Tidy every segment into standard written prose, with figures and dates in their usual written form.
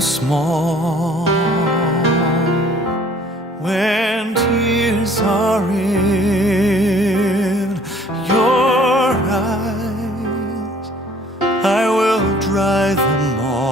small. When tears are in your eyes, I will dry them all.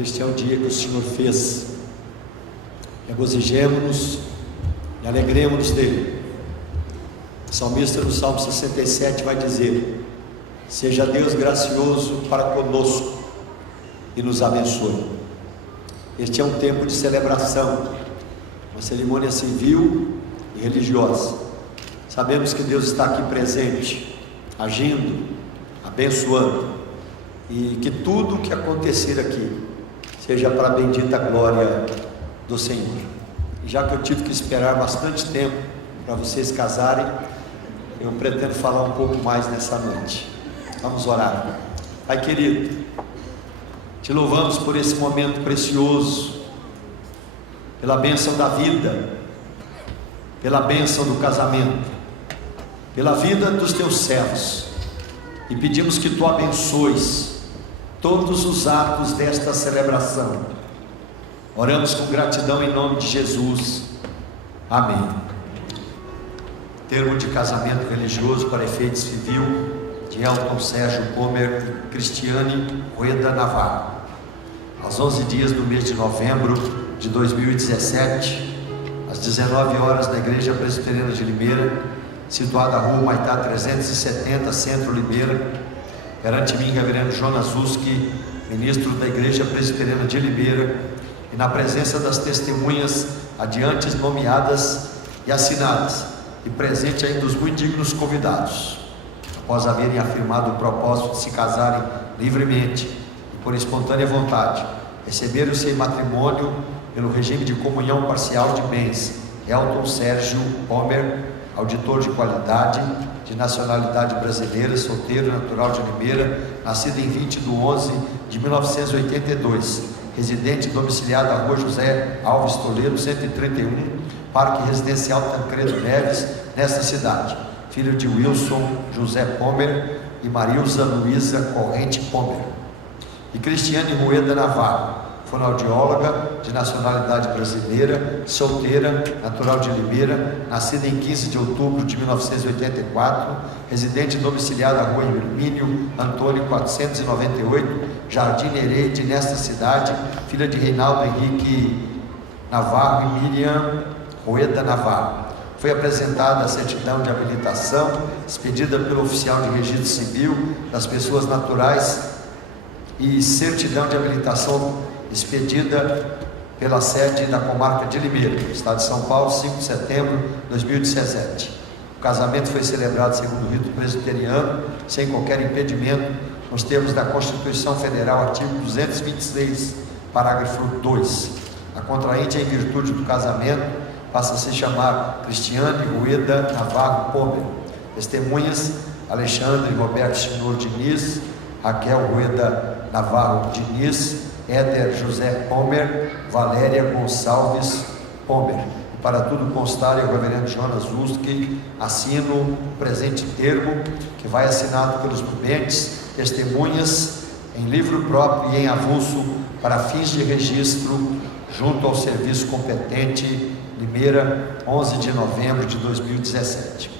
Este é o dia que o Senhor fez. Regozijemo-nos e alegremos-nos dele. O salmista no Salmo 67 vai dizer: seja Deus gracioso para conosco e nos abençoe. Este é um tempo de celebração, uma cerimônia civil e religiosa. Sabemos que Deus está aqui presente, agindo, abençoando, e que tudo o que acontecer aqui seja para a bendita glória do Senhor. E já que eu tive que esperar bastante tempo para vocês casarem, eu pretendo falar um pouco mais nessa noite. Vamos orar. Pai querido, te louvamos por esse momento precioso, pela bênção da vida, pela bênção do casamento, pela vida dos teus servos, e pedimos que tu abençoes todos os atos desta celebração. Oramos com gratidão em nome de Jesus. Amém. Termo de casamento religioso para efeito civil de Elton Sérgio Pomer e Cristiane Rueda Navarro. Aos 11 dias do mês de novembro de 2017, às 19 horas, na Igreja Presbiteriana de Limeira, situada na Rua Humaitá 370, Centro Limeira, perante mim, reverendo Jonas Uski, ministro da Igreja Presbiteriana de Limeira, e na presença das testemunhas adiante nomeadas e assinadas, e presente ainda os muito dignos convidados, após haverem afirmado o propósito de se casarem livremente e por espontânea vontade, receberam-se em matrimônio pelo regime de comunhão parcial de bens, Elton Sérgio Pomer, auditor de qualidade, de nacionalidade brasileira, solteiro, natural de Limeira, nascido em 20/11/1982, residente domiciliado na Rua José Alves Toledo, 131, Parque Residencial Tancredo Neves, nesta cidade. Filho de Wilson José Pomer, e Marilza Luiza Corrente Pomer. E Cristiane Rueda Navarro, fonoaudióloga de nacionalidade brasileira, solteira, natural de Limeira, nascida em 15 de outubro de 1984, residente domiciliada na rua Hermínio Antônio 498, Jardim Nereide, nesta cidade, filha de Reinaldo Henrique Navarro e Miriam Rueda Navarro. Foi apresentada a certidão de habilitação, expedida pelo oficial de registro civil das pessoas naturais e certidão de habilitação expedida pela sede da comarca de Limeira, estado de São Paulo, 5 de setembro de 2017. O casamento foi celebrado segundo o rito presbiteriano, sem qualquer impedimento, nos termos da Constituição Federal, artigo 226, parágrafo 2. A contraente, em virtude do casamento, passa a se chamar Cristiane Rueda Navarro Pomer. Testemunhas: Alexandre Roberto Chinor Diniz, Raquel Rueda Navarro Diniz, Éder José Pomer, Valéria Gonçalves Pomer. E para tudo constar, o reverendo Jonas Uski assino o presente termo, que vai assinado pelos nubentes, testemunhas, em livro próprio e em avulso, para fins de registro, junto ao serviço competente, Limeira, 11 de novembro de 2017.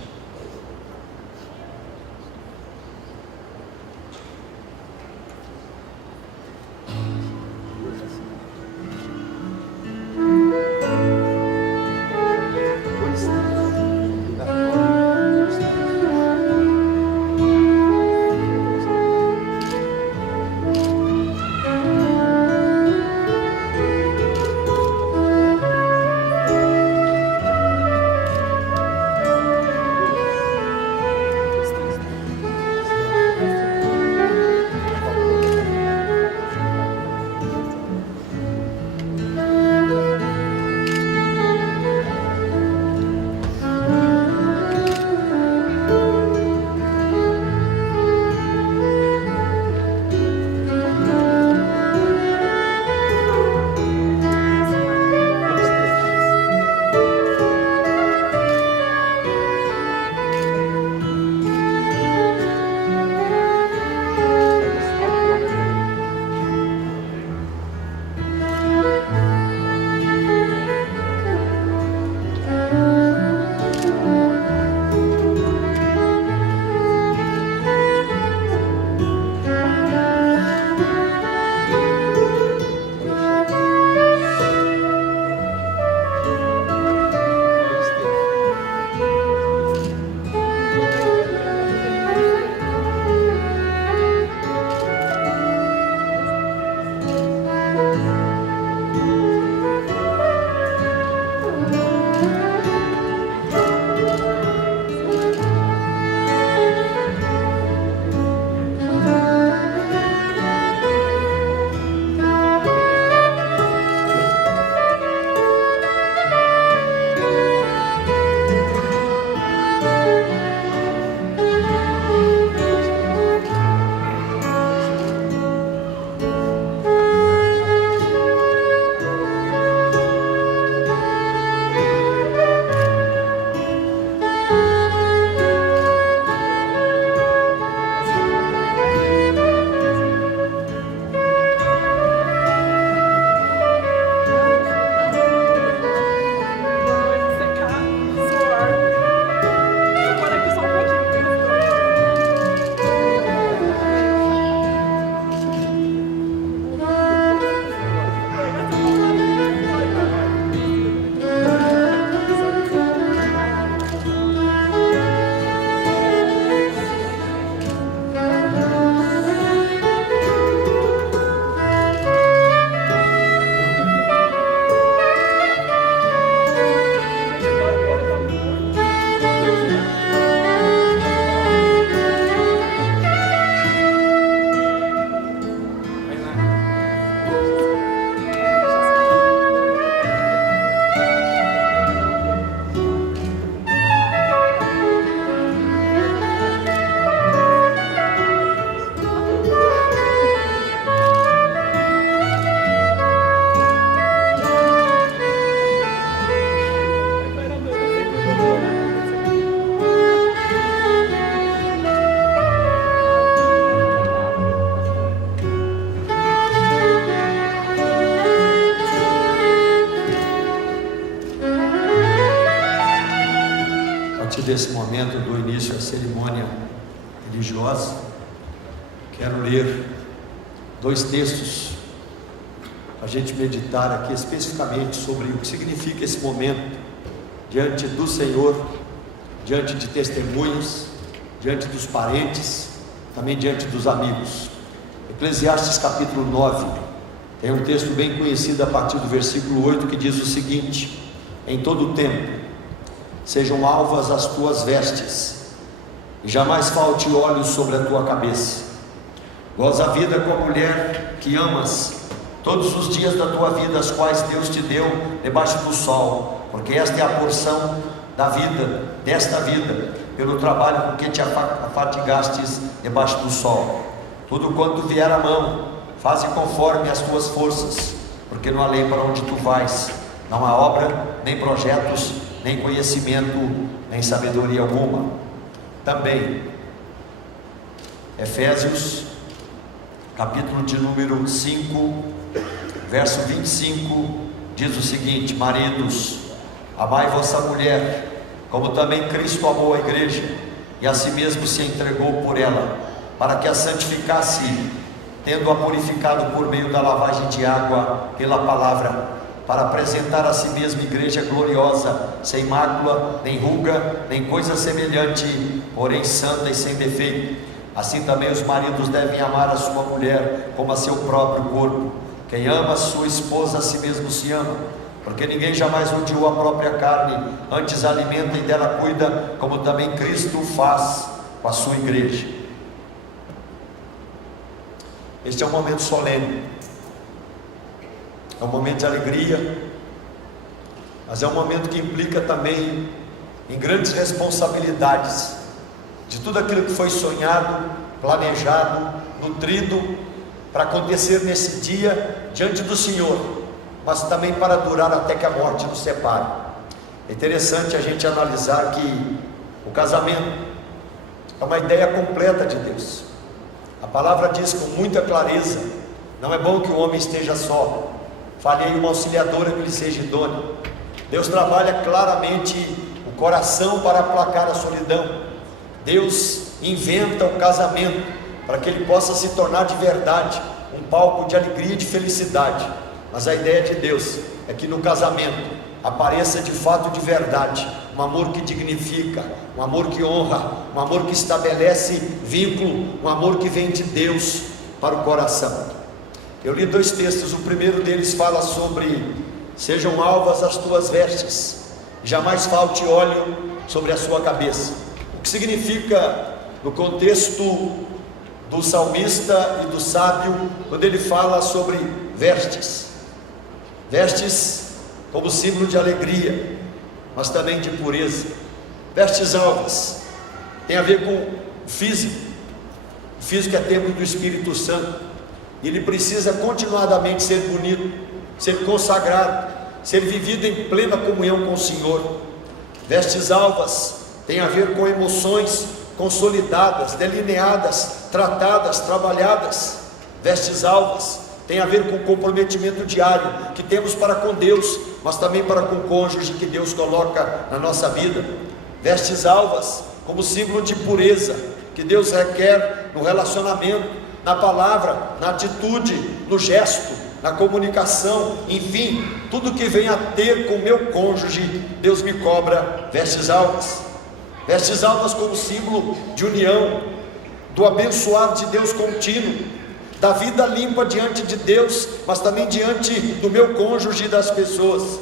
desse momento do início à cerimônia religiosa, quero ler 2 textos para a gente meditar aqui especificamente sobre o que significa esse momento diante do Senhor, diante de testemunhos, diante dos parentes, também diante dos amigos. Eclesiastes capítulo 9, tem um texto bem conhecido a partir do versículo 8 que diz o seguinte: em todo o tempo sejam alvas as tuas vestes, e jamais falte óleo sobre a tua cabeça. Goza a vida com a mulher que amas todos os dias da tua vida, as quais Deus te deu debaixo do sol, porque esta é a porção da vida, desta vida, pelo trabalho com que te afatigastes debaixo do sol. Tudo quanto vier à mão, faze conforme as tuas forças, porque não há lei para onde tu vais, não há obra, nem projetos, nem conhecimento, nem sabedoria alguma. Também, Efésios, capítulo de número 5, verso 25, diz o seguinte: maridos, amai vossa mulher, como também Cristo amou a igreja, e a si mesmo se entregou por ela, para que a santificasse, tendo-a purificado por meio da lavagem de água pela palavra, para apresentar a si mesma igreja gloriosa, sem mácula, nem ruga, nem coisa semelhante, porém santa e sem defeito. Assim também os maridos devem amar a sua mulher como a seu próprio corpo. Quem ama a sua esposa, a si mesmo se ama, porque ninguém jamais odiou a própria carne, antes a alimenta e dela cuida, como também Cristo faz com a sua igreja. Este é um momento solene, é um momento de alegria, mas é um momento que implica também em grandes responsabilidades, de tudo aquilo que foi sonhado, planejado, nutrido, para acontecer nesse dia diante do Senhor, mas também para durar até que a morte nos separe. É interessante a gente analisar que o casamento é uma ideia completa de Deus. A palavra diz com muita clareza: não é bom que o homem esteja só, falhei uma auxiliadora que lhe seja idônea. Deus trabalha claramente o coração para aplacar a solidão. Deus inventa o casamento para que ele possa se tornar de verdade um palco de alegria e de felicidade. Mas a ideia de Deus é que no casamento apareça de fato de verdade um amor que dignifica, um amor que honra, um amor que estabelece vínculo, um amor que vem de Deus para o coração. Eu li 2 textos, o primeiro deles fala sobre: sejam alvas as tuas vestes, jamais falte óleo sobre a sua cabeça. O que significa, no contexto do salmista e do sábio, quando ele fala sobre vestes? Vestes como símbolo de alegria, mas também de pureza. Vestes alvas tem a ver com o físico. O físico é templo do Espírito Santo, e ele precisa continuadamente ser bonito, ser consagrado, ser vivido em plena comunhão com o Senhor. Vestes alvas tem a ver com emoções consolidadas, delineadas, tratadas, trabalhadas. Vestes alvas tem a ver com o comprometimento diário que temos para com Deus, mas também para com o cônjuge que Deus coloca na nossa vida. Vestes alvas como símbolo de pureza que Deus requer no relacionamento, na palavra, na atitude, no gesto, na comunicação, enfim, tudo que vem a ter com o meu cônjuge, Deus me cobra vestes alvas. Vestes alvas como símbolo de união, do abençoado de Deus contínuo, da vida limpa diante de Deus, mas também diante do meu cônjuge e das pessoas.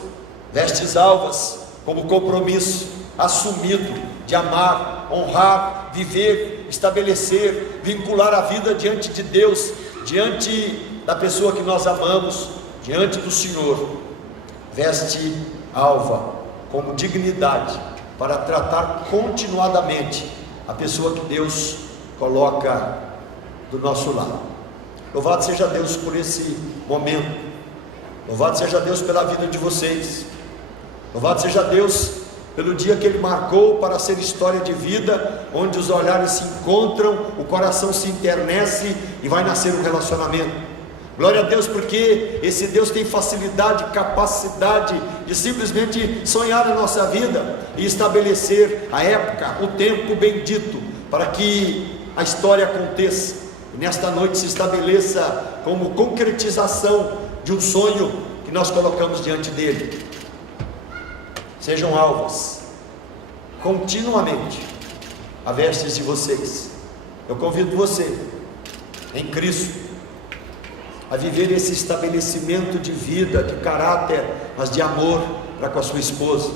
Vestes alvas como compromisso assumido de amar, honrar, viver, estabelecer, vincular a vida diante de Deus, diante da pessoa que nós amamos, diante do Senhor. Veste alva como dignidade para tratar continuadamente a pessoa que Deus coloca do nosso lado. Louvado seja Deus por esse momento, louvado seja Deus pela vida de vocês, louvado seja Deus pelo dia que Ele marcou para ser história de vida, onde os olhares se encontram, o coração se internece e vai nascer um relacionamento. Glória a Deus, porque esse Deus tem facilidade, capacidade de simplesmente sonhar a nossa vida e estabelecer a época, o tempo bendito, para que a história aconteça, e nesta noite se estabeleça como concretização de um sonho que nós colocamos diante dele. Sejam alvos continuamente a vestes de vocês. Eu convido você, em Cristo, a viver esse estabelecimento de vida, de caráter, mas de amor para com a sua esposa.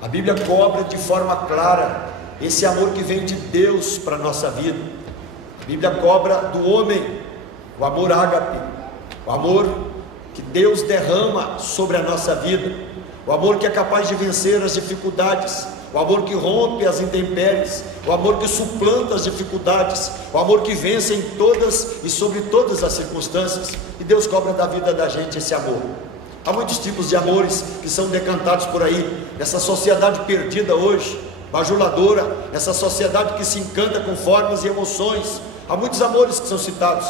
A Bíblia cobra de forma clara esse amor que vem de Deus para a nossa vida. A Bíblia cobra do homem o amor ágape, o amor que Deus derrama sobre a nossa vida, o amor que é capaz de vencer as dificuldades, o amor que rompe as intempéries, o amor que suplanta as dificuldades, o amor que vence em todas e sobre todas as circunstâncias. E Deus cobra da vida da gente esse amor. Há muitos tipos de amores que são decantados por aí, nessa sociedade perdida hoje, bajuladora, essa sociedade que se encanta com formas e emoções. Há muitos amores que são citados.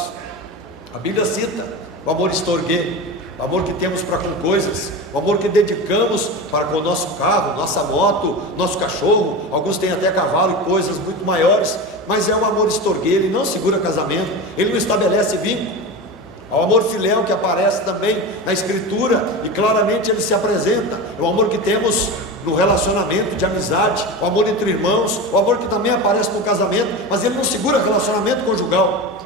A Bíblia cita o amor estorguê, o amor que temos para com coisas, o amor que dedicamos para com o nosso carro, nossa moto, nosso cachorro. Alguns têm até cavalo e coisas muito maiores, mas é um amor estorguê, ele não segura casamento, ele não estabelece vínculo. Há o amor filéu que aparece também na Escritura, e claramente ele se apresenta. É o amor que temos no relacionamento de amizade, o amor entre irmãos, o amor que também aparece no casamento, mas ele não segura relacionamento conjugal.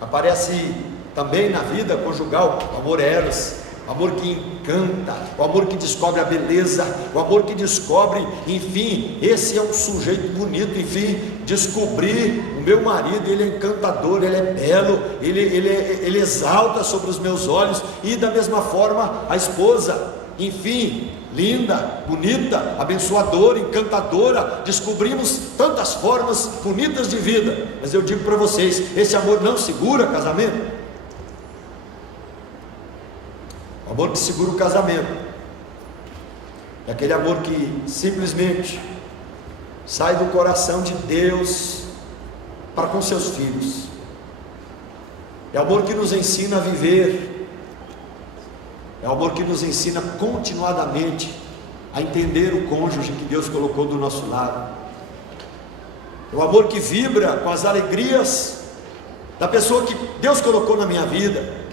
Aparece também na vida conjugal o amor eros, o amor que encanta, o amor que descobre a beleza, o amor que descobre, enfim, esse é um sujeito bonito, enfim, descobri o meu marido, ele é encantador, ele é belo, ele exalta sobre os meus olhos. E da mesma forma a esposa, enfim, linda, bonita, abençoadora, encantadora. Descobrimos tantas formas bonitas de vida, mas eu digo para vocês, esse amor não segura casamento. O amor que segura o casamento é aquele amor que simplesmente sai do coração de Deus para com seus filhos. É o amor que nos ensina a viver, é o amor que nos ensina continuadamente a entender o cônjuge que Deus colocou do nosso lado. É o amor que vibra com as alegrias da pessoa que Deus colocou na minha vida.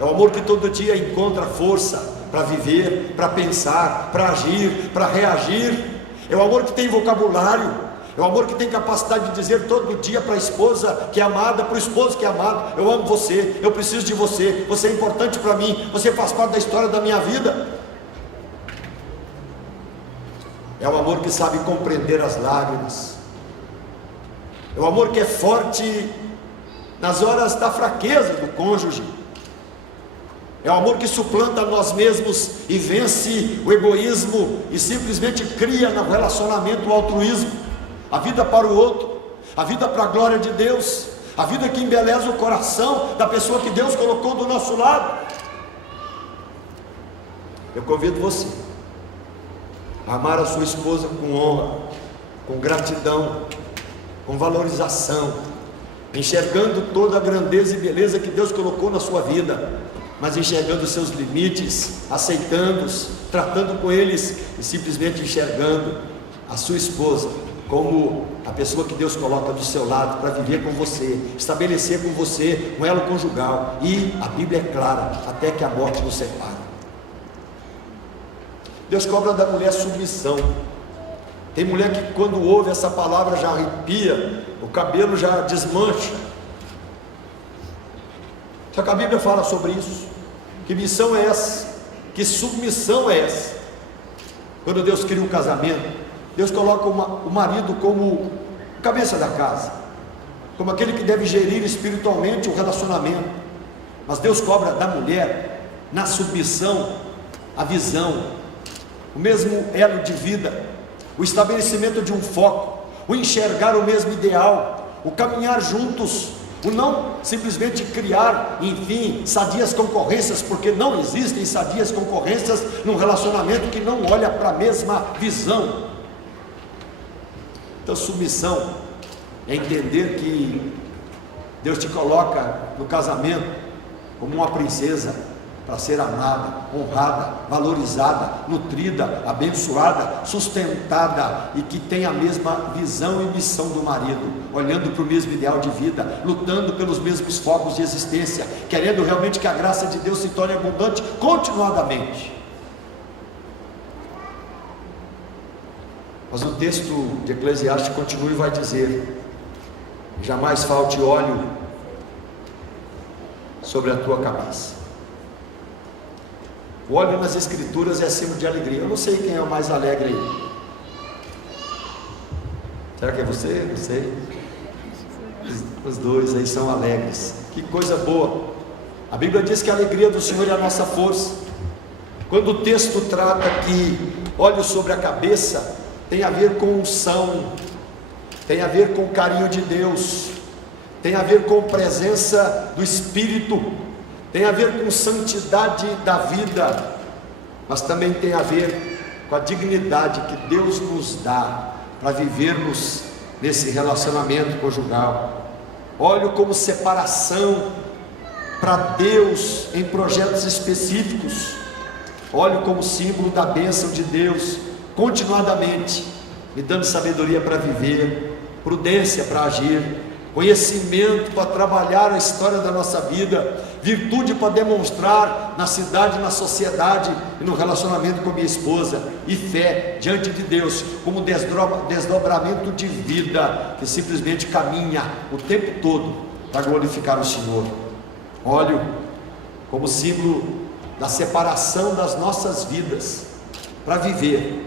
É o amor que todo dia encontra força para viver, para pensar, para agir, para reagir. É o amor que tem vocabulário. É o amor que tem capacidade de dizer todo dia para a esposa que é amada, para o esposo que é amado: eu amo você, eu preciso de você, você é importante para mim, você faz parte da história da minha vida. É o amor que sabe compreender as lágrimas. É o amor que é forte nas horas da fraqueza do cônjuge. É o amor que suplanta nós mesmos e vence o egoísmo e simplesmente cria no relacionamento o altruísmo, a vida para o outro, a vida para a glória de Deus, a vida que embeleza o coração da pessoa que Deus colocou do nosso lado. Eu convido você a amar a sua esposa com honra, com gratidão, com valorização, enxergando toda a grandeza e beleza que Deus colocou na sua vida, mas enxergando os seus limites, aceitando-os, tratando com eles e simplesmente enxergando a sua esposa como a pessoa que Deus coloca do seu lado para viver com você, estabelecer com você um elo conjugal. E a Bíblia é clara: até que a morte nos separe. Deus cobra da mulher submissão. Tem mulher que quando ouve essa palavra já arrepia, o cabelo já desmancha. Só que a Bíblia fala sobre isso. Que missão é essa? Que submissão é essa? Quando Deus cria um casamento, Deus coloca o marido como cabeça da casa, como aquele que deve gerir espiritualmente o relacionamento. Mas Deus cobra da mulher, na submissão, a visão, o mesmo elo de vida, o estabelecimento de um foco, o enxergar o mesmo ideal, o caminhar juntos, o não simplesmente criar, enfim, sadias concorrências, porque não existem sadias concorrências num relacionamento que não olha para a mesma visão. Então, submissão é entender que Deus te coloca no casamento como uma princesa, para ser amada, honrada, valorizada, nutrida, abençoada, sustentada e que tem a mesma visão e missão do marido, olhando para o mesmo ideal de vida, lutando pelos mesmos focos de existência, querendo realmente que a graça de Deus se torne abundante continuadamente. Mas o texto de Eclesiastes continua e vai dizer: jamais falte óleo sobre a tua cabeça. O óleo nas escrituras é símbolo de alegria. Eu não sei quem é o mais alegre aí. Será que é você? Não sei. Os dois aí são alegres. Que coisa boa. A Bíblia diz que a alegria do Senhor é a nossa força. Quando o texto trata que óleo sobre a cabeça, tem a ver com unção, tem a ver com o carinho de Deus, tem a ver com presença do Espírito, tem a ver com santidade da vida, mas também tem a ver com a dignidade que Deus nos dá para vivermos nesse relacionamento conjugal. Óleo como separação para Deus em projetos específicos, óleo como símbolo da bênção de Deus continuadamente, me dando sabedoria para viver, prudência para agir, conhecimento para trabalhar a história da nossa vida, virtude para demonstrar na cidade, na sociedade e no relacionamento com a minha esposa, e fé diante de Deus como desdobramento de vida que simplesmente caminha o tempo todo para glorificar o Senhor. Óleo como símbolo da separação das nossas vidas para viver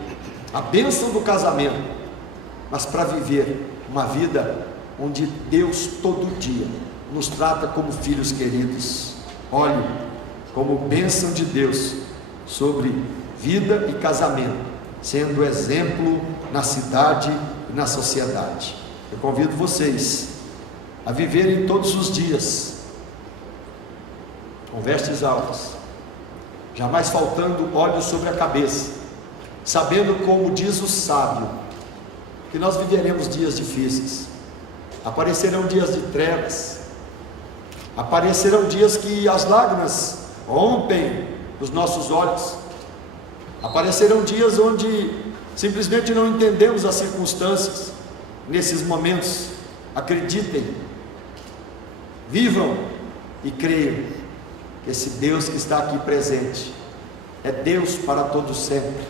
a bênção do casamento, mas para viver uma vida onde Deus todo dia nos trata como filhos queridos. Óleo como bênção de Deus sobre vida e casamento, sendo exemplo na cidade e na sociedade. Eu convido vocês a viverem todos os dias com vestes altas, jamais faltando óleo sobre a cabeça, sabendo, como diz o sábio, que nós viveremos dias difíceis. Aparecerão dias de trevas, aparecerão dias que as lágrimas rompem os nossos olhos, aparecerão dias onde simplesmente não entendemos as circunstâncias. Nesses momentos, acreditem, vivam e creiam que esse Deus que está aqui presente é Deus para todo sempre,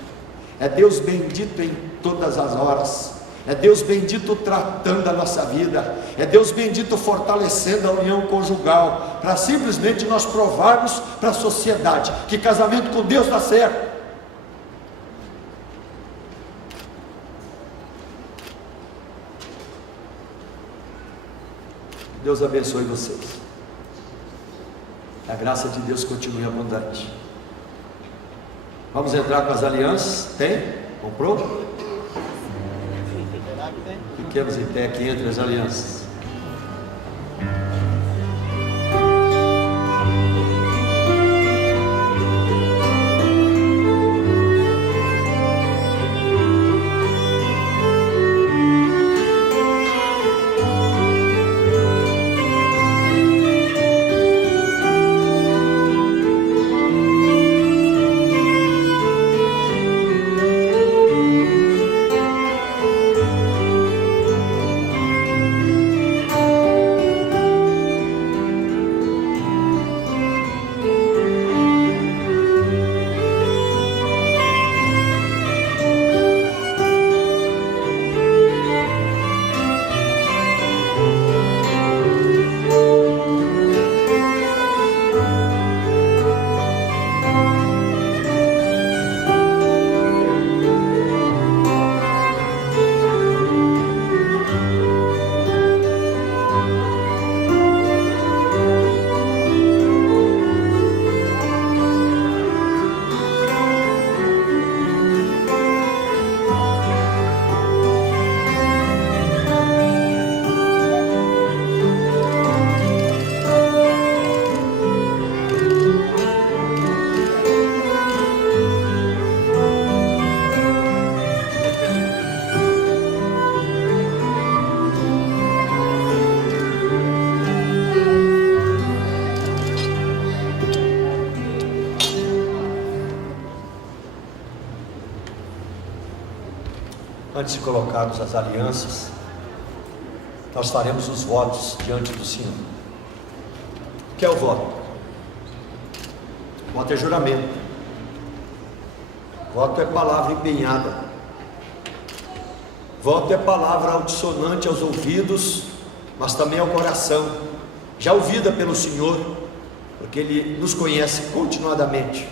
é Deus bendito em todas as horas, é Deus bendito tratando a nossa vida, é Deus bendito fortalecendo a união conjugal, para simplesmente nós provarmos para a sociedade que casamento com Deus dá certo. Deus abençoe vocês, a graça de Deus continue abundante. Vamos entrar com as alianças? Tem? Comprou? Fiquemos em pé aqui entre as alianças. Antes de colocarmos as alianças, nós faremos os votos diante do Senhor. O que é o voto? O voto é juramento. Voto é palavra empenhada. Voto é palavra altissonante aos ouvidos, mas também ao coração, já ouvida pelo Senhor, porque Ele nos conhece continuadamente.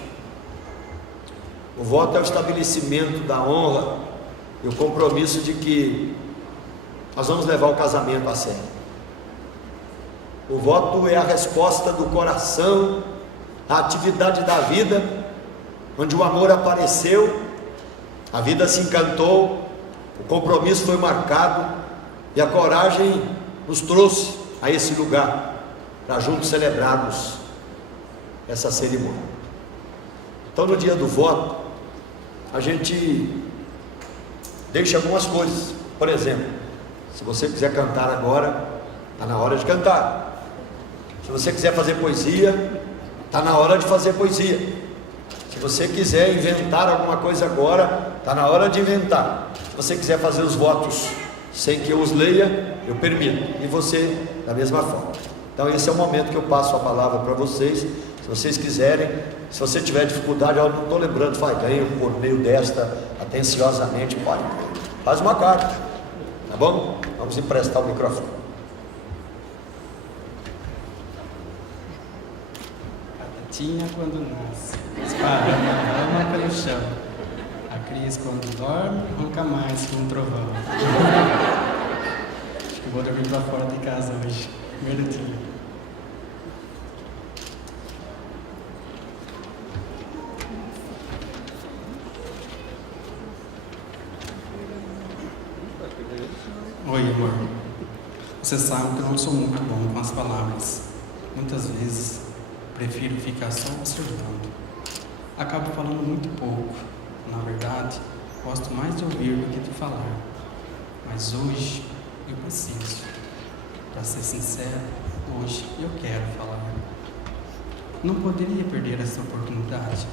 O voto é o estabelecimento da honra e o compromisso de que nós vamos levar o casamento a sério. O voto é a resposta do coração à atividade da vida, onde o amor apareceu, a vida se encantou, o compromisso foi marcado e a coragem nos trouxe a esse lugar para juntos celebrarmos essa cerimônia. Então, no dia do voto, a gente deixa algumas coisas. Por exemplo, se você quiser cantar agora, está na hora de cantar. Se você quiser fazer poesia, está na hora de fazer poesia. Se você quiser inventar alguma coisa agora, está na hora de inventar. Se você quiser fazer os votos sem que eu os leia, eu permito. E você, da mesma forma. Então esse é o momento que eu passo a palavra para vocês. Se vocês quiserem, se você tiver dificuldade, eu não estou lembrando, ganha por meio desta, atenciosamente, pode. Faz uma carta, tá bom? Vamos emprestar o microfone. Batatinha quando nasce, esparrama a alma pelo chão. A Cris quando dorme, ronca mais que um trovão. Acho que eu vou dormir pra fora de casa hoje, primeiro dia. Oi, amor. Você sabe que eu não sou muito bom com as palavras. Muitas vezes prefiro ficar só observando. Acabo falando muito pouco. Na verdade, gosto mais de ouvir do que de falar. Mas hoje eu preciso. Para ser sincero, hoje eu quero falar. Não poderia perder essa oportunidade.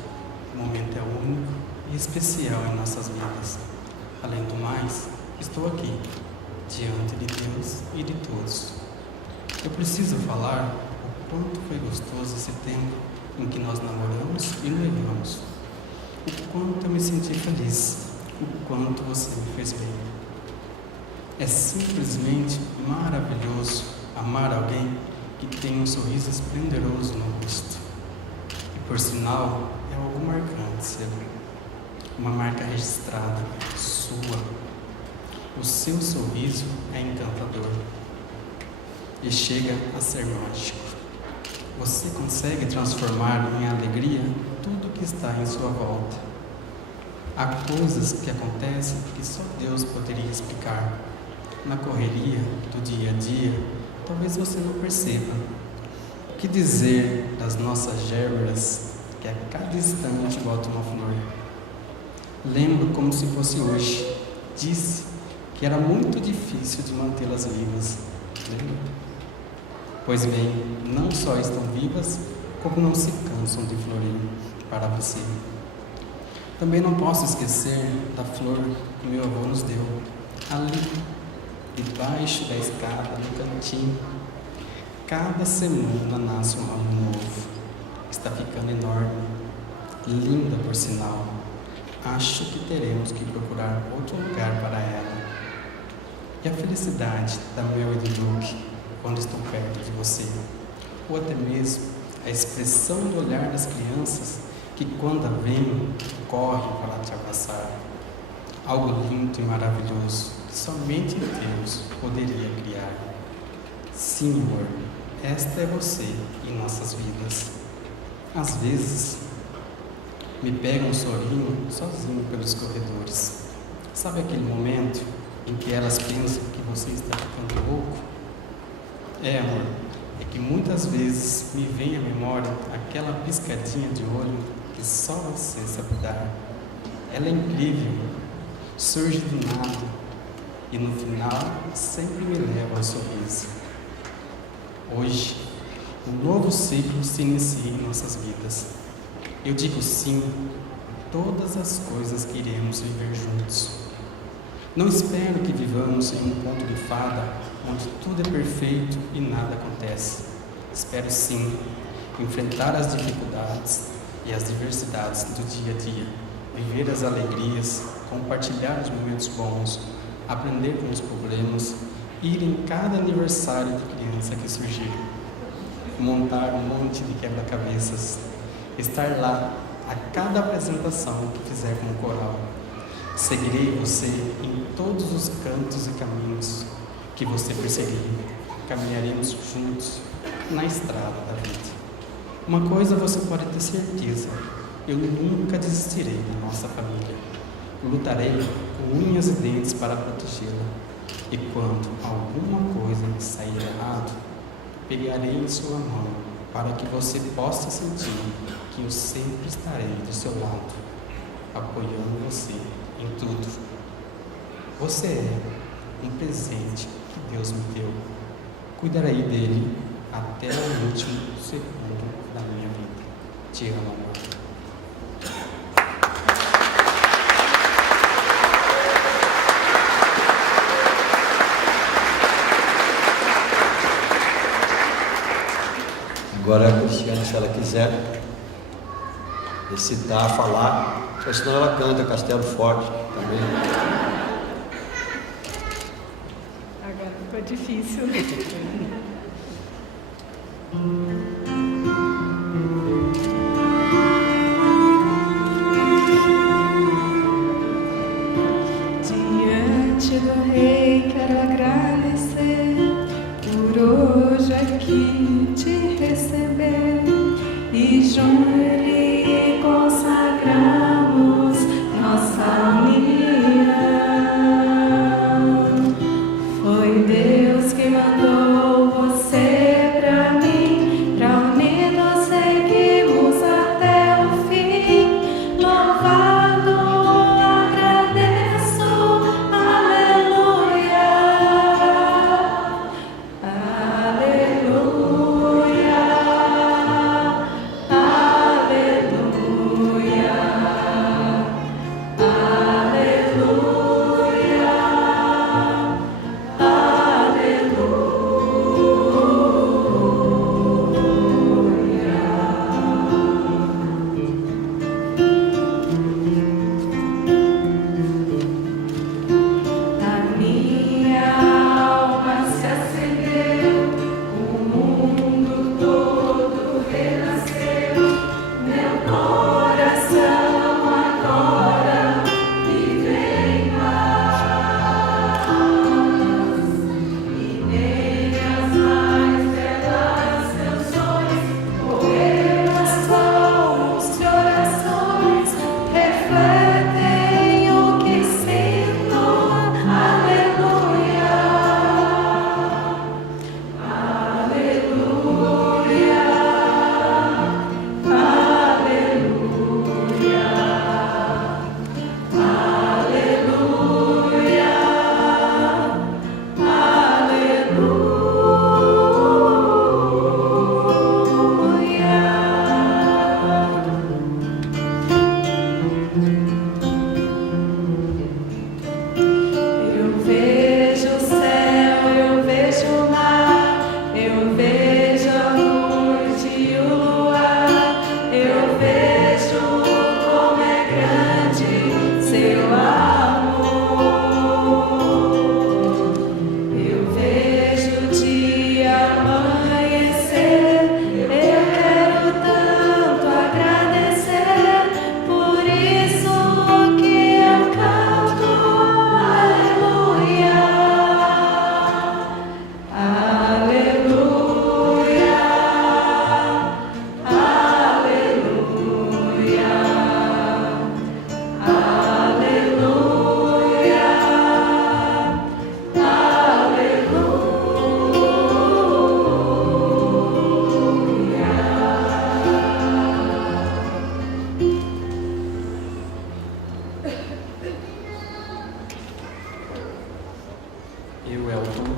O momento é único e especial em nossas vidas. Além do mais, estou aqui, diante de Deus e de todos. Eu preciso falar o quanto foi gostoso esse tempo em que nós namoramos e noivamos. O quanto eu me senti feliz, o quanto você me fez bem. É simplesmente maravilhoso amar alguém que tem um sorriso esplendoroso no rosto. E por sinal, é algo marcante, seu. Uma marca registrada, sua. O seu sorriso é encantador e chega a ser mágico. Você consegue transformar em alegria tudo que está em sua volta. Há coisas que acontecem que só Deus poderia explicar. Na correria do dia a dia, talvez você não perceba. O que dizer das nossas gérmeras que a cada instante botam uma flor? Lembro como se fosse hoje. Disse que era muito difícil de mantê-las vivas. Lembra? Pois bem, não só estão vivas, como não se cansam de florir para você. Também não posso esquecer da flor que meu avô nos deu, ali, debaixo da escada, no cantinho. Cada semana nasce um ramo novo. Está ficando enorme, linda por sinal. Acho que teremos que procurar outro lugar para ela. E a felicidade da Mel e do Luke quando estão perto de você, ou até mesmo a expressão do olhar das crianças que quando a veem, correm para te abraçar. Algo lindo e maravilhoso que somente Deus poderia criar. Sim, amor, esta é você em nossas vidas. Às vezes, me pegam sorrindo sozinho pelos corredores. Sabe aquele momento em que elas pensam que você está ficando louco? É, amor, é que muitas vezes me vem à memória aquela piscadinha de olho que só você sabe dar. Ela é incrível, surge do nada e no final sempre me leva ao sorriso. Hoje, um novo ciclo se inicia em nossas vidas. Eu digo sim a todas as coisas que iremos viver juntos. Não espero que vivamos em um conto de fada, onde tudo é perfeito e nada acontece. Espero sim enfrentar as dificuldades e as diversidades do dia a dia, viver as alegrias, compartilhar os momentos bons, aprender com os problemas, ir em cada aniversário de criança que surgir, montar um monte de quebra-cabeças, estar lá a cada apresentação que fizer com o coral. Seguirei você em todos os cantos e caminhos que você perseguir. Caminharemos juntos na estrada da vida. Uma coisa você pode ter certeza: eu nunca desistirei da nossa família. Lutarei com unhas e dentes para protegê-la. E quando alguma coisa me sair errado, pegarei em sua mão para que você possa sentir que eu sempre estarei do seu lado, apoiando você em tudo. Você é um presente que Deus me deu. Cuidarei dele até o último segundo da minha vida. Te amo, amor. Agora a Cristiane, se ela quiser recitar, falar, só senão ela canta Castelo Forte também. Agora ficou difícil. Diante do Rei quero agradecer por hoje aqui te receber e juntos consagramos nossa união. Foi Deus que mandou você pra mim, pra unidos seguimos até o fim. Louvado, agradeço, aleluia, aleluia, a minha alma se acendeu, o mundo todo renasceu, meu coração agora vive em paz, e nem as mais belas canções, poemas, salmos e orações refletem o que sinto. Aleluia, aleluia, eu vejo o céu, eu vejo o mar, eu vejo a noite e o luar, eu vejo como é grande seu amor. Eu vejo o dia amanhecer, eu quero tanto agradecer, por isso que eu canto aleluia, aleluia, Eu, Elton,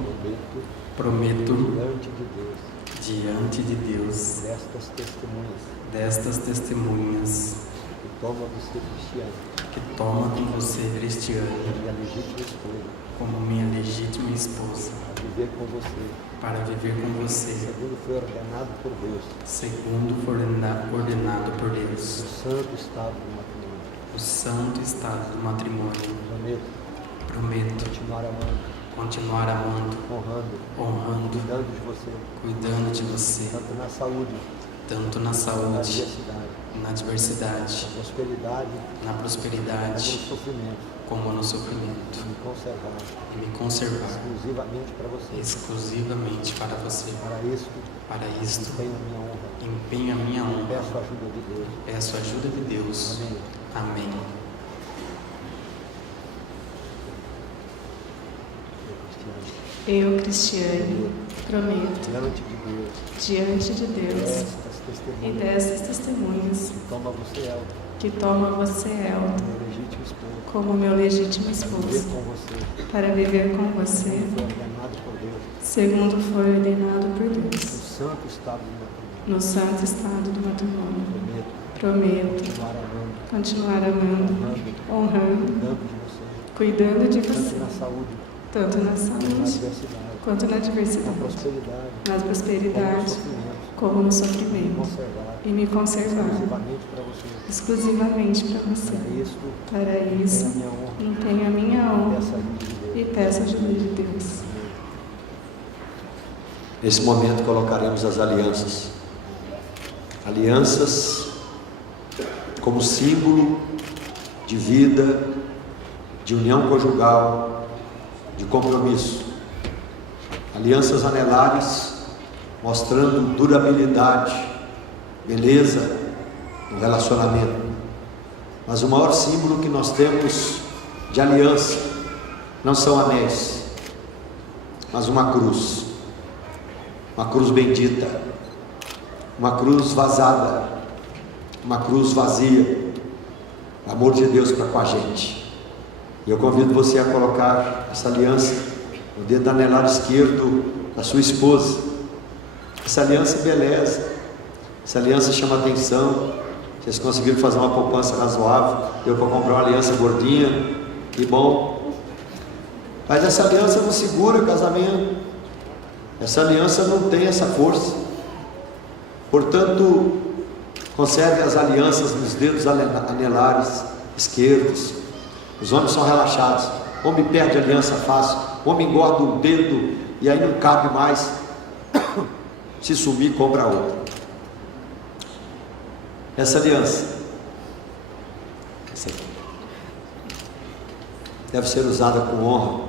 prometo Diante de Deus, diante de Deus, destas testemunhas, destas testemunhas, que toma você, Cristiane, que toma com você Cristiane minha legítima esposa, como minha legítima esposa, para viver com você, para viver com você, segundo foi ordenado por Deus, segundo for ordenado por no Deus, santo estado do matrimônio. o santo estado do matrimônio. Prometo Prometo continuar amando, honrando, cuidando de você, cuidando de você, tanto na saúde, tanto na na saúde, adversidade, na adversidade, na prosperidade, na no prosperidade, sofrimento, como no sofrimento, e me e me conservar exclusivamente para você. exclusivamente para você. Para isto, Para isto, empenho a minha honra, empenho a minha honra, peço a ajuda de Deus. peço a ajuda de Deus. Amém. Amém. Eu, Cristiane, prometo, Diante de Deus, diante de Deus e destas testemunhas, que toma você, Elton, que toma você, Elton, meu legítimo esposo, como meu legítimo viver esposo, com você, para viver com você, foi ordenado por Deus, segundo foi ordenado por no Deus, santo estado do matrimônio. no santo estado do matrimônio. Prometo Prometo continuar amando, continuar amando, honrando, cuidando de você, cuidando de você, tanto na saúde, tanto na na saúde adversidade, quanto na na adversidade, prosperidade, na como no prosperidade, sofrimento, como no me sofrimento, conservar e me conservar exclusivamente para você. exclusivamente para você. Para isso, empenho a minha honra e peço a ajuda de Deus. Nesse momento colocaremos as alianças. Alianças como símbolo de vida, de união conjugal, de compromisso. Alianças anelares, mostrando durabilidade, beleza no relacionamento. Mas o maior símbolo que nós temos de aliança não são anéis, mas uma cruz bendita, uma cruz vazada, uma cruz vazia, o amor de Deus para com a gente. E eu convido você a colocar essa aliança no dedo anelar esquerdo da sua esposa. Essa aliança embeleza, essa aliança chama atenção. Vocês conseguiram fazer uma poupança razoável, deu para comprar uma aliança gordinha, que bom. Mas essa aliança não segura o casamento, essa aliança não tem essa força. Portanto, conserve as alianças nos dedos anelares esquerdos. Os homens são relaxados, o homem perde a aliança fácil, o homem engorda um dedo e aí não cabe mais. Se sumir, compra outra. Essa aliança, essa aqui, deve ser usada com honra,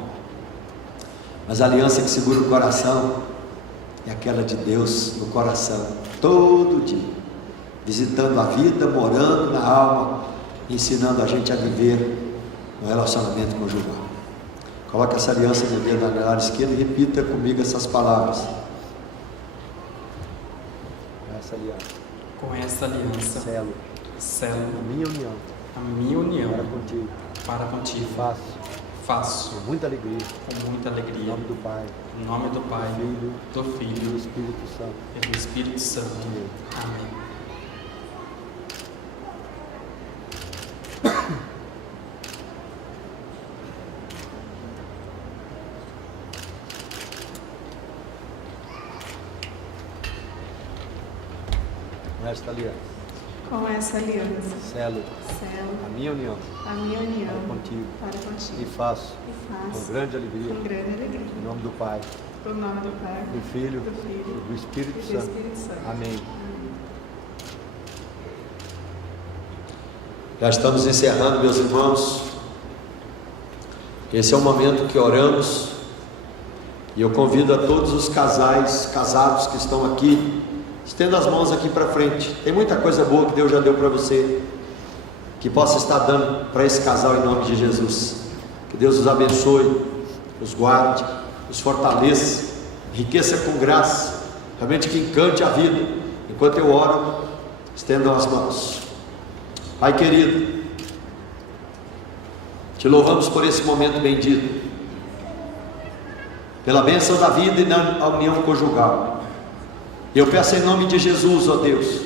mas a aliança que segura o coração é aquela de Deus no coração, todo dia, visitando a vida, morando na alma, ensinando a gente a viver no relacionamento conjugal. Coloque essa aliança no dedo anelar esquerdo e repita comigo essas palavras. Essa aliança. Com essa aliança, selo A minha união para contigo. Faço com muita alegria, com muita alegria. em nome do Pai, Em nome do Pai, Filho do e Filho do Espírito Santo. e do Espírito Santo. Amém. Nesta aliança, Com essa aliança, selo selo a minha união a minha união contigo para e contigo faço e com faço grande alegria, com grande alegria. em nome do Pai, Pelo nome do Pai, do Filho do Filho e do Espírito e do Santo. Espírito Santo. Amém. Já estamos encerrando, meus irmãos. Esse é o momento que oramos. E eu convido a todos os casais, casados que estão aqui, estenda as mãos aqui para frente. Tem muita coisa boa que Deus já deu para você, que possa estar dando para esse casal em nome de Jesus. Que Deus os abençoe, os guarde, os fortaleça, enriqueça com graça, realmente que encante a vida. Enquanto eu oro, estendam as mãos. Pai querido, te louvamos por esse momento bendito, pela bênção da vida e da união conjugal. E eu peço em nome de Jesus, ó Deus,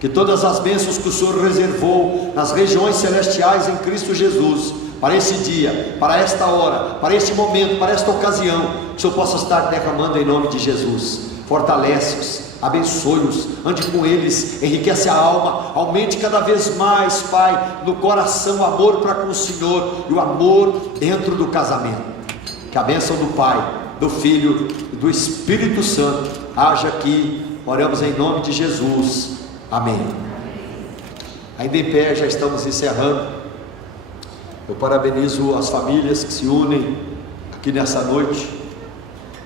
que todas as bênçãos que o Senhor reservou nas regiões celestiais em Cristo Jesus, para esse dia, para esta hora, para este momento, para esta ocasião, que o Senhor possa estar derramando em nome de Jesus. Fortalece-os, abençoe-os, ande com eles, enriquece a alma, aumente cada vez mais, Pai, no coração o amor para com o Senhor e o amor dentro do casamento. Que a bênção do Pai, do Filho e do Espírito Santo haja aqui. Oramos em nome de Jesus. Amém. Ainda em pé, já estamos encerrando. Eu parabenizo as famílias que se unem aqui nessa noite.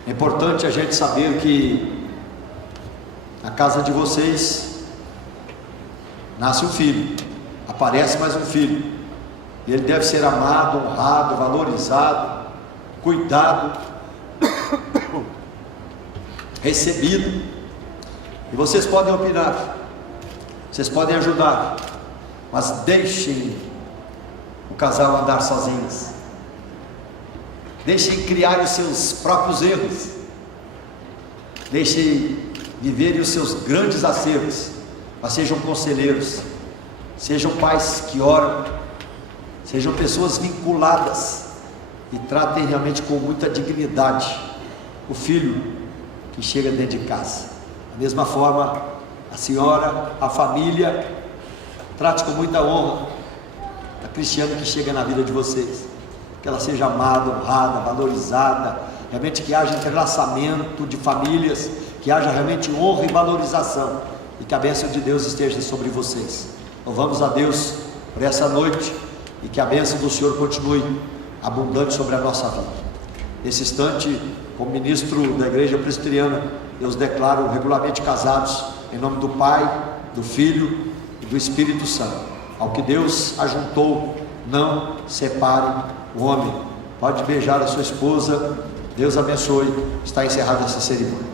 É importante a gente saber que na casa de vocês nasce um filho, aparece mais um filho, e ele deve ser amado, honrado, valorizado, cuidado, recebido. E vocês podem opinar, vocês podem ajudar, mas deixem o casal andar sozinhos, deixem criar os seus próprios erros, deixem viverem os seus grandes acertos, mas sejam conselheiros, sejam pais que oram, sejam pessoas vinculadas e tratem realmente com muita dignidade o filho que chega dentro de casa. Da mesma forma, a senhora, a família, trate com muita honra a Cristiane que chega na vida de vocês, que ela seja amada, honrada, valorizada, realmente que haja entrelaçamento de famílias, que haja realmente honra e valorização, e que a bênção de Deus esteja sobre vocês. Louvamos a Deus por essa noite, e que a bênção do Senhor continue abundante sobre a nossa vida. Nesse instante, como ministro da Igreja Presbiteriana, eu os declaro regularmente casados, em nome do Pai, do Filho e do Espírito Santo. Ao que Deus ajuntou, não separe o homem. Pode beijar a sua esposa. Deus abençoe. Está encerrada essa cerimônia.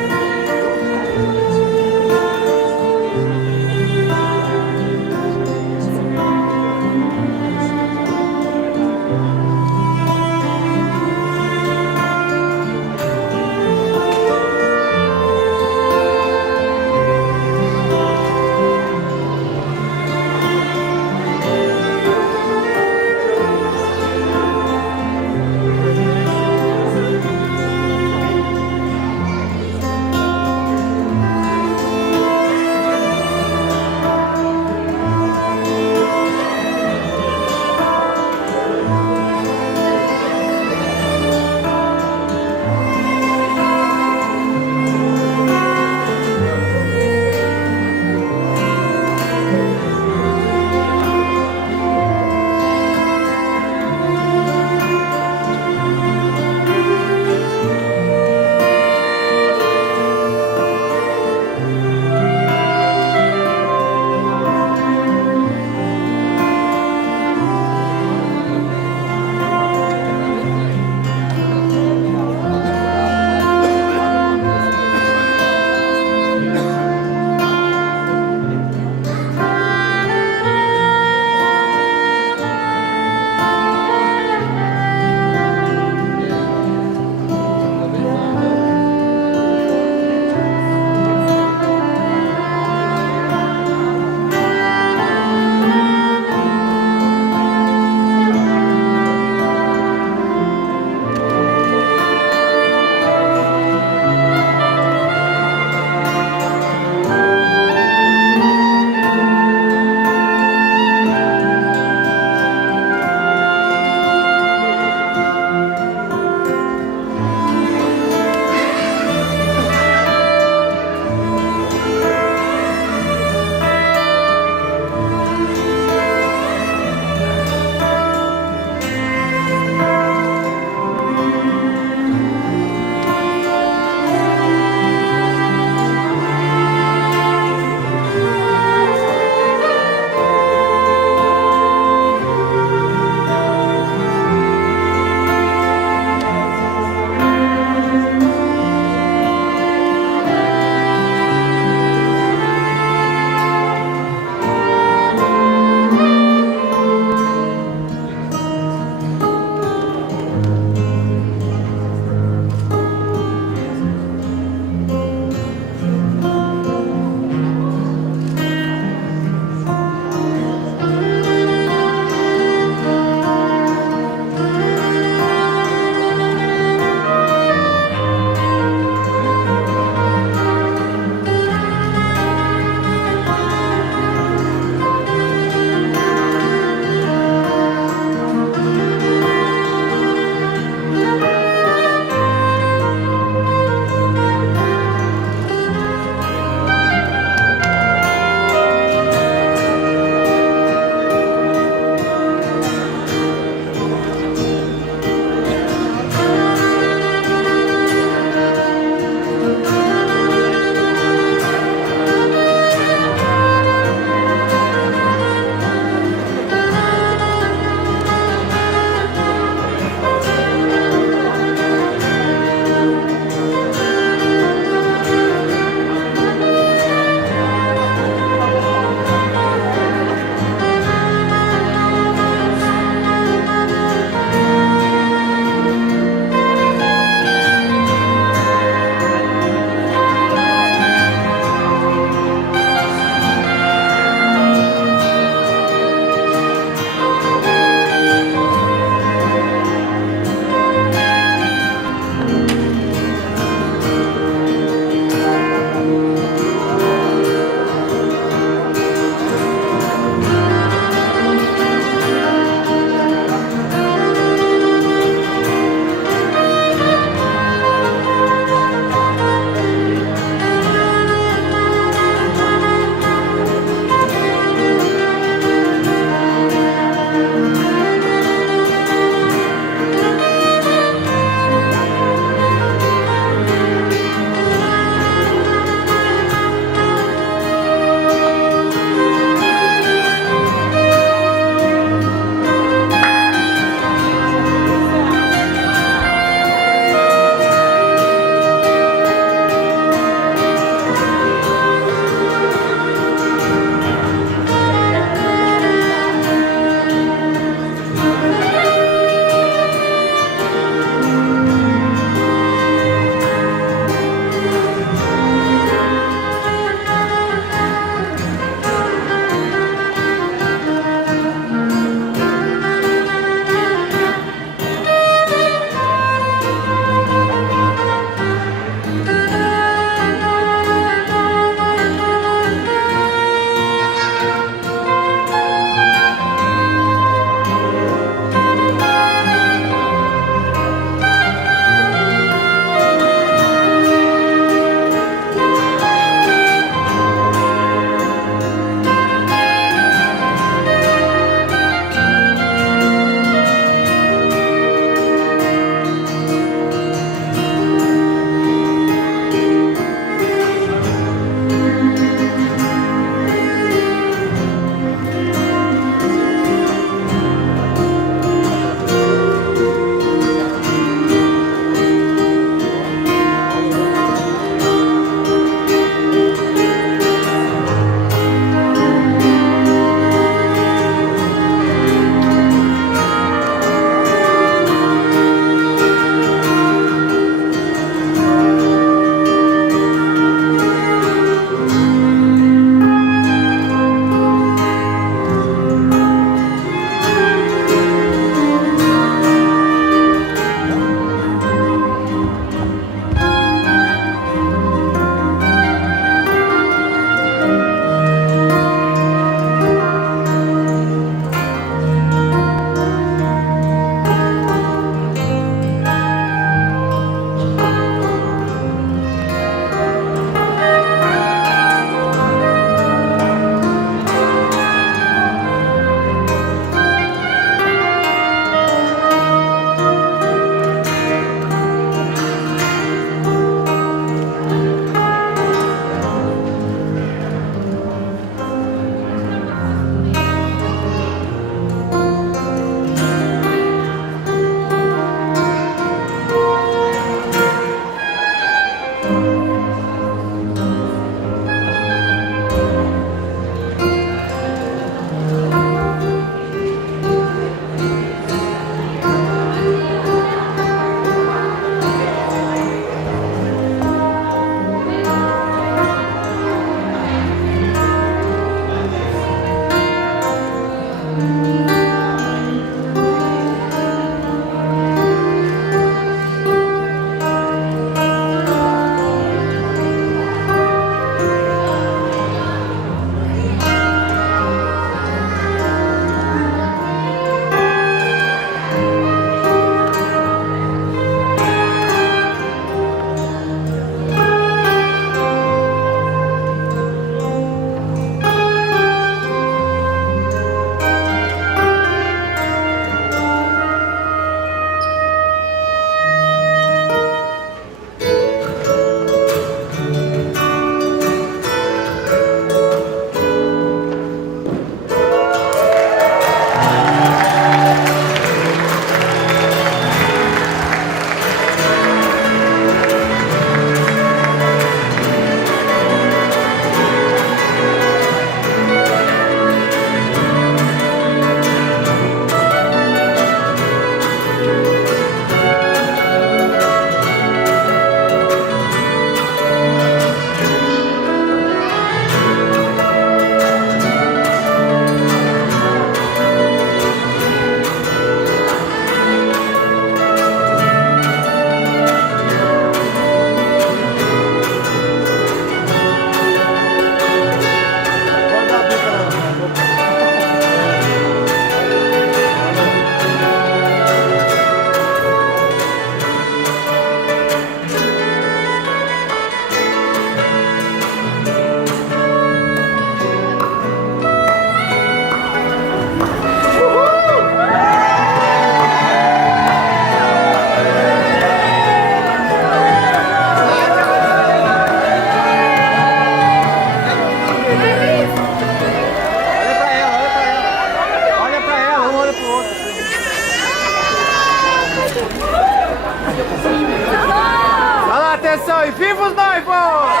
Atenção, e viva os noivos!